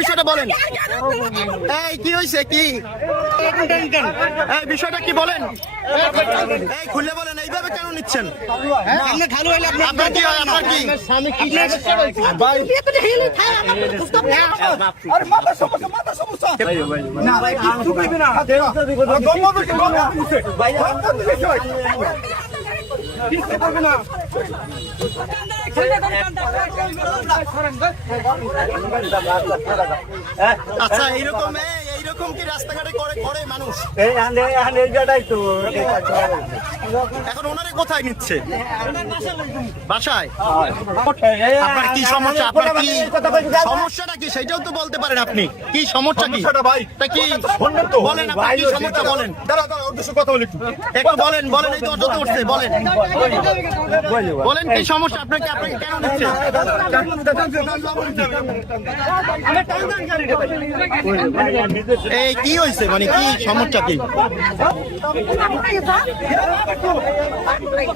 বিষয়টা বলেন, কি হয়েছে, কি বিষয়টা কি বলেন, খুলে বলেন। এইভাবে কেন নিচ্ছেন? আপনার কি হয়? আপনার কি আচ্ছা, এইরকম কি রাস্তাঘাটে করে মানুষ? এখন ওনারে কোথায় নিচ্ছে? বাসায়? আপনার কি সমস্যা? আপনার কি সমস্যাটা কি সেটাও তো বলতে পারেন। আপনি কি সমস্যা? কি কি বলেন? আপনার কি সমস্যা বলেন, একটু বলেন। বলেন, এই তো অযথা উঠছে, বলেন বলেন কি সমস্যা? আপনাকে কেন নিচ্ছে? এই কি হয়েছে, মানে কি সমস্যা কি?